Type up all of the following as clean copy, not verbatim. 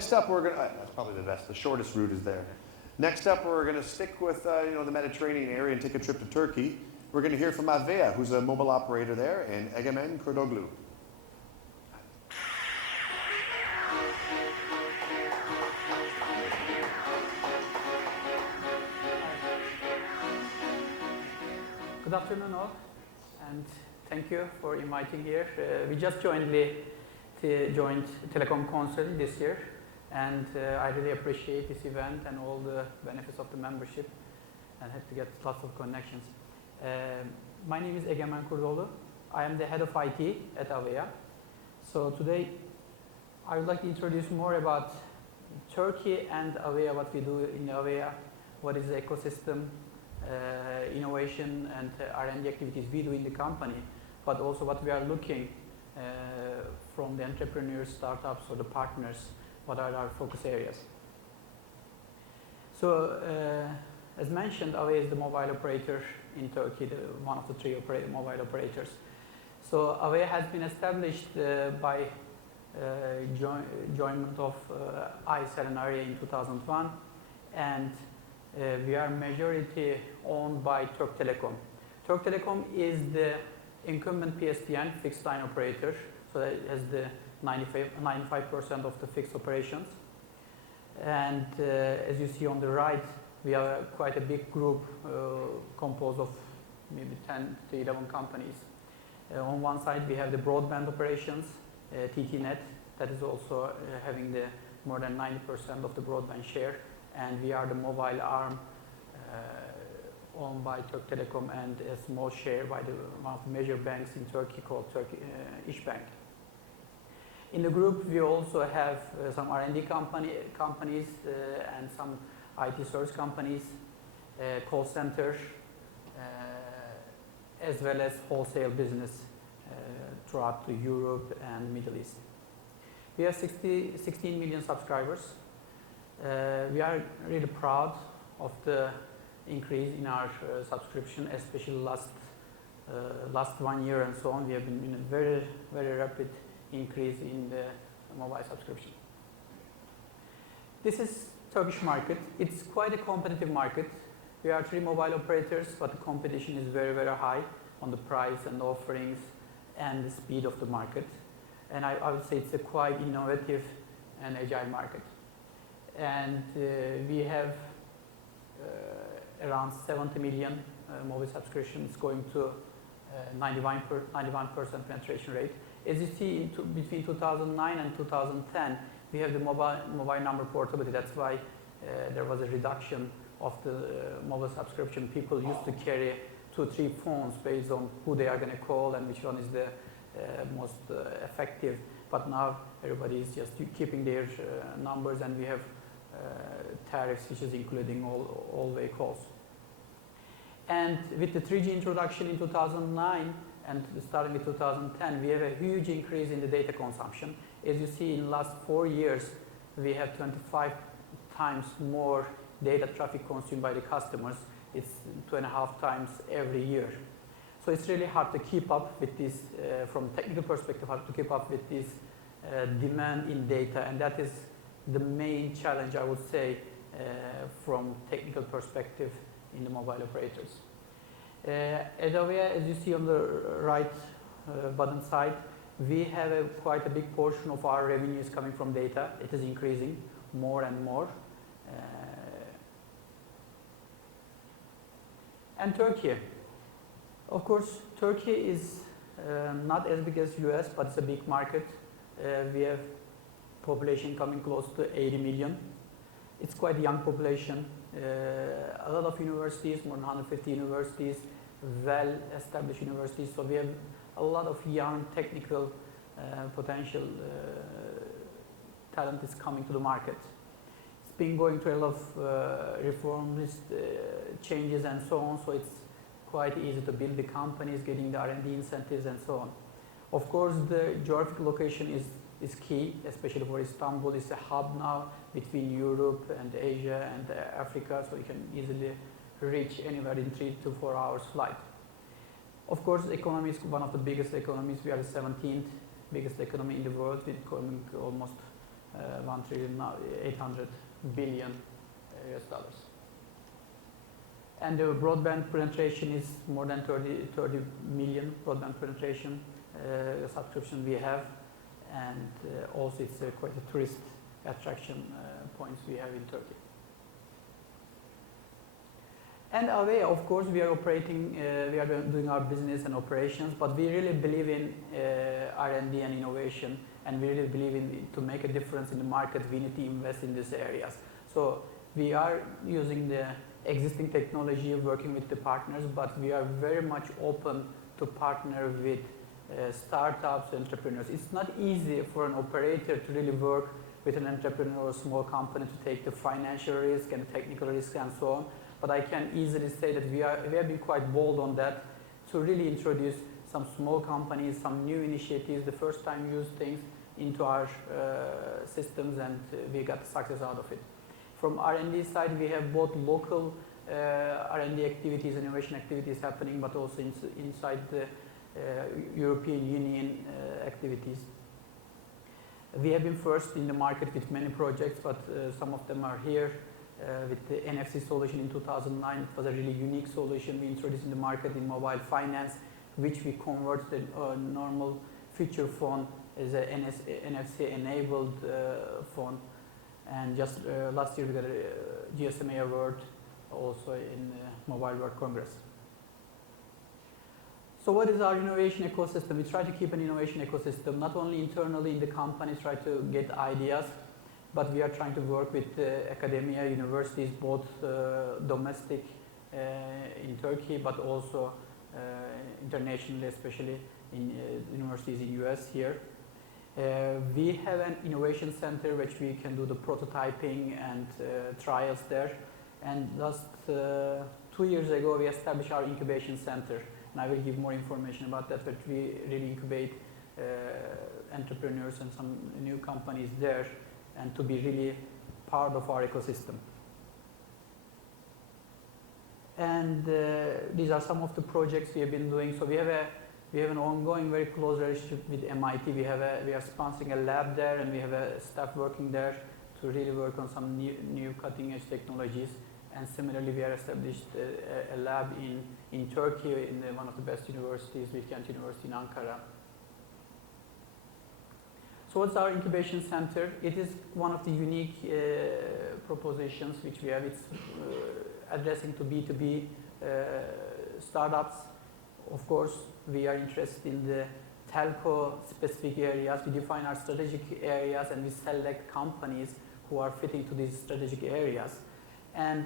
next up, we're going to, that's probably the best, the shortest route is there. Next up, we're going to stick with the Mediterranean area and take a trip to Turkey. We're going to hear from Avea, who's a mobile operator there, and Egemen Kurdoglu. Good afternoon all, and thank you for inviting here. We just joined the joint Telecom Council this year, and I really appreciate this event and all the benefits of the membership, and had to get lots of connections. My name is Egemen Kurdoglu. I am the head of IT at Avea. So today I would like to introduce more about Turkey and Avea, what we do in Avea, what is the ecosystem, innovation and R&D activities we do in the company, but also what we are looking from the entrepreneurs, startups, or the partners, what are our focus areas. So, as mentioned, Avea is the mobile operator in Turkey, one of the three mobile operators. So Avea has been established by joinment of ICEL and Arya in 2001, and we are majority owned by Türk Telekom. Türk Telekom is the incumbent PSTN fixed line operator, so it has the 95% of the fixed operations. And as you see on the right, we have quite a big group composed of maybe 10 to 11 companies. On one side, we have the broadband operations, TTNet, that is also having the more than 90% of the broadband share. And we are the mobile arm owned by Türk Telekom and a small share by one of the major banks in Turkey called İş Bank. In the group, we also have some R&D companies and some IT service companies, call centers, as well as wholesale business throughout Europe and Middle East. We have 16 million subscribers. We are really proud of the increase in our subscription, especially last 1 year and so on. We have been in a very, very rapid increase in the mobile subscription. This is Turkish market. It's quite a competitive market. We are 3 mobile operators, but the competition is very, very high on the price and offerings and the speed of the market. And I would say it's a quite innovative and agile market. And we have around 70 million mobile subscriptions, going to 91% penetration rate. As you see, between 2009 and 2010, we have the mobile number portability. That's why there was a reduction of the mobile subscription. People used to carry 2-3 phones based on who they are going to call and which one is the most effective. But now everybody is just keeping their numbers, and we have tariffs which is including all-way calls. And with the 3G introduction in 2009 and starting with 2010, we have a huge increase in the data consumption. As you see, in the last 4 years, we have 25 times more data traffic consumed by the customers. It's 2.5 times every year. So it's really hard to keep up with this, from technical perspective, hard to keep up with this demand in data, and that is the main challenge, I would say, from technical perspective in the mobile operators. At Avea, as you see on the right bottom side, we have quite a big portion of our revenues coming from data. It is increasing more and more. And Turkey. Of course, Turkey is not as big as US, but it's a big market. We have population coming close to 80 million. It's quite a young population. A lot of universities, more than 150 universities, well-established universities. So we have a lot of young technical potential talent is coming to the market. It's been going through a lot of reformist changes and so on, so it's quite easy to build the companies, getting the R&D incentives and so on. Of course, the geographic location is key, especially for Istanbul. It's a hub now between Europe and Asia and Africa, so you can easily reach anywhere in 3 to 4 hours flight. Of course, the economy is one of the biggest economies. We are the 17th biggest economy in the world, with almost 1 trillion now, 800 billion US dollars. And the broadband penetration is more than 30 million broadband penetration subscription we have, and also it's quite a tourist attraction points we have in Turkey. And Avea, of course, we are operating, we are doing our business and operations, but we really believe in R&D and innovation, and we really believe in to make a difference in the market, we need to invest in these areas. So we are using the existing technology, working with the partners, but we are very much open to partner with startups, entrepreneurs. It's not easy for an operator to really work with an entrepreneur or a small company to take the financial risk and technical risk and so on. But I can easily say that we have been quite bold on that to really introduce some small companies, some new initiatives, the first time use things into our systems, and we got success out of it. From R&D side, we have both local R&D activities, innovation activities happening, but also inside the European Union activities. We have been first in the market with many projects, but some of them are here. With the NFC solution in 2009, it was a really unique solution we introduced in the market in mobile finance, which we converted a normal feature phone as a NFC-enabled phone. And just last year we got a GSMA award also in Mobile World Congress. So what is our innovation ecosystem? We try to keep an innovation ecosystem, not only internally in the company, try to get ideas, but we are trying to work with academia, universities, both domestic in Turkey, but also internationally, especially in universities in US here. We have an innovation center which we can do the prototyping and trials there. And just 2 years ago, we established our incubation center. And I will give more information about that, but we really incubate entrepreneurs and some new companies there, and to be really part of our ecosystem. And these are some of the projects we have been doing. So we have an ongoing, very close relationship with MIT. We are sponsoring a lab there, and we have a staff working there to really work on some new cutting-edge technologies. And similarly, we have established a lab in Turkey, in one of the best universities, Bilkent University in Ankara. So what's our incubation center? It is one of the unique propositions which we have. It's addressing to B2B startups. Of course, we are interested in the telco specific areas. We define our strategic areas and we select companies who are fitting to these strategic areas. And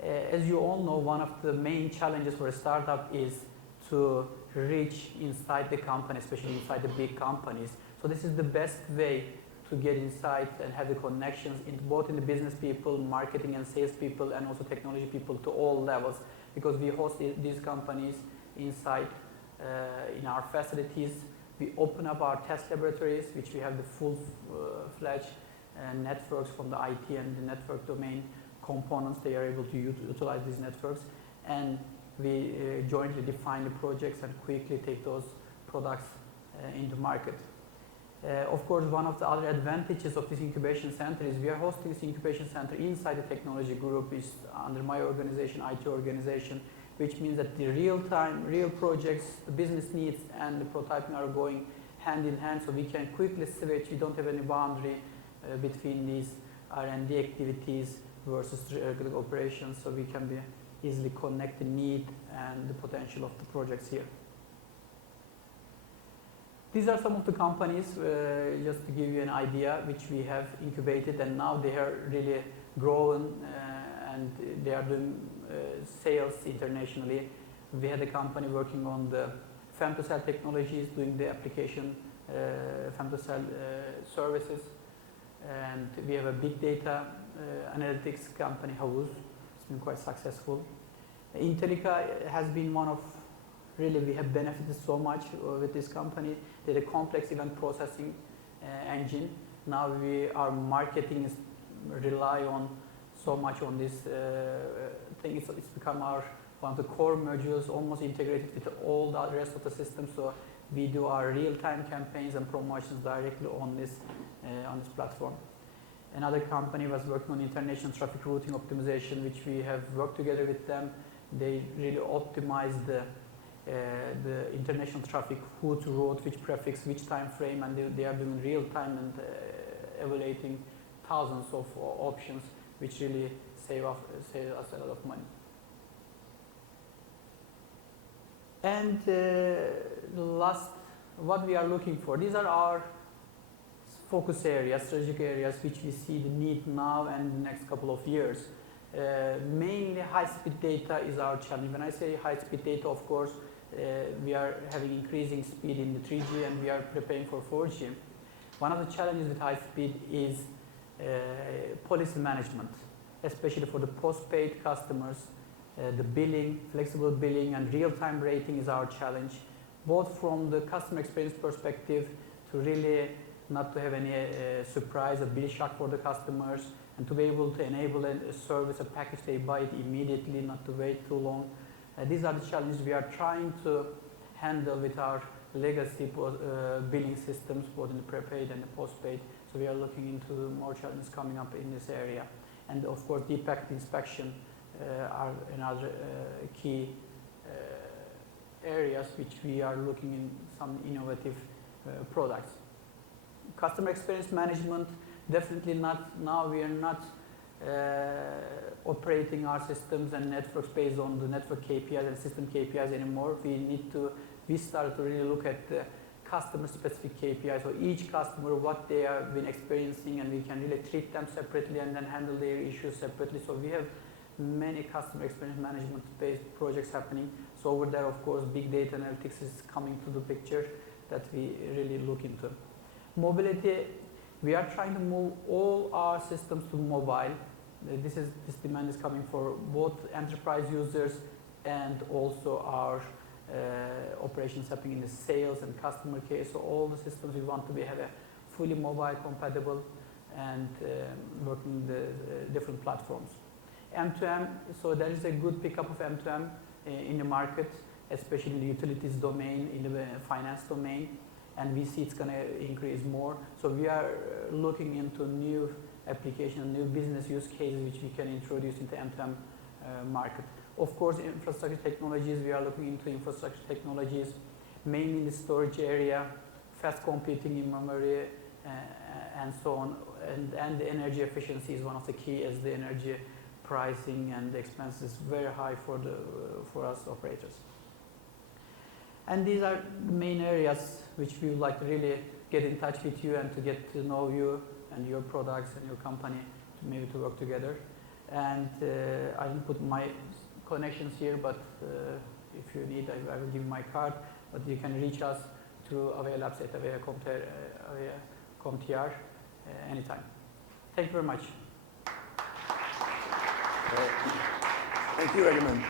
as you all know, one of the main challenges for a startup is to reach inside the company, especially inside the big companies. So this is the best way to get inside and have the connections both in the business people, marketing and sales people, and also technology people to all levels, because we host these companies inside in our facilities. We open up our test laboratories, which we have the full-fledged networks from the IT and the network domain components. They are able to utilize these networks, and we jointly define the projects and quickly take those products into market. Of course, one of the other advantages of this incubation center is we are hosting this incubation center inside the technology group, is under my organization, IT organization, which means that the real projects, the business needs and the prototyping are going hand in hand, so we can quickly switch. We don't have any boundary between these R&D activities versus regular operations, so we can easily connect the need and the potential of the projects here. These are some of the companies, just to give you an idea, which we have incubated, and now they are really growing and they are doing sales internationally. We had a company working on the femtocell technologies, doing the application femtocell services, and we have a big data analytics company, Havuz. It's been quite successful. Intellica has been one of, really we have benefited so much with this company. They're a complex event processing engine. Now our marketing is rely on so much on this thing. It's become one of the core modules, almost integrated with all the rest of the system. So we do our real-time campaigns and promotions directly on this platform. Another company was working on international traffic routing optimization, which we have worked together with them. They really optimized the international traffic, who to route, which prefix, which time frame, and they are doing real time and evaluating thousands of options, which really save us a lot of money. And last, what we are looking for, these are our focus areas, strategic areas, which we see the need now and the next couple of years. Mainly high-speed data is our challenge. When I say high-speed data, of course, we are having increasing speed in the 3G and we are preparing for 4G. One of the challenges with high speed is policy management, especially for the postpaid customers. The billing, flexible billing and real-time rating is our challenge, both from the customer experience perspective to really not to have any surprise or bill shock for the customers, and to be able to enable a service, a package, they buy it immediately, not to wait too long. These are the challenges we are trying to handle with our legacy billing systems, both in the prepaid and the postpaid. So we are looking into more challenges coming up in this area. And of course, deep packet inspection are another key areas which we are looking in some innovative products. Customer experience management, definitely not, now we are not operating our systems and networks based on the network KPIs and system KPIs anymore. We started to really look at the customer specific KPIs, so each customer, what they have been experiencing, and we can really treat them separately and then handle their issues separately. So we have many customer experience management based projects happening. So over there, of course, big data analytics is coming to the picture that we really look into. Mobility, we are trying to move all our systems to mobile. This demand is coming for both enterprise users and also our operations happening in the sales and customer care. So all the systems we want to have a fully mobile compatible and working the different platforms. M2M, so there is a good pickup of M2M in the market, especially in the utilities domain, in the finance domain, and we see it's going to increase more. So we are looking into new application, new business use cases which we can introduce into M2M market. Of course, infrastructure technologies, we are looking into infrastructure technologies, mainly in the storage area, fast computing in memory, and so on. And the energy efficiency is one of the key, as the energy pricing and the expenses is very high for us operators. And these are the main areas which we would like to really get in touch with you and to get to know you and your products and your company, to maybe to work together. And I didn't put my connections here, but if you need, I will give you my card. But you can reach us through Avea Labs at avea.com.tr anytime. Thank you very much. Thank you, Egemen.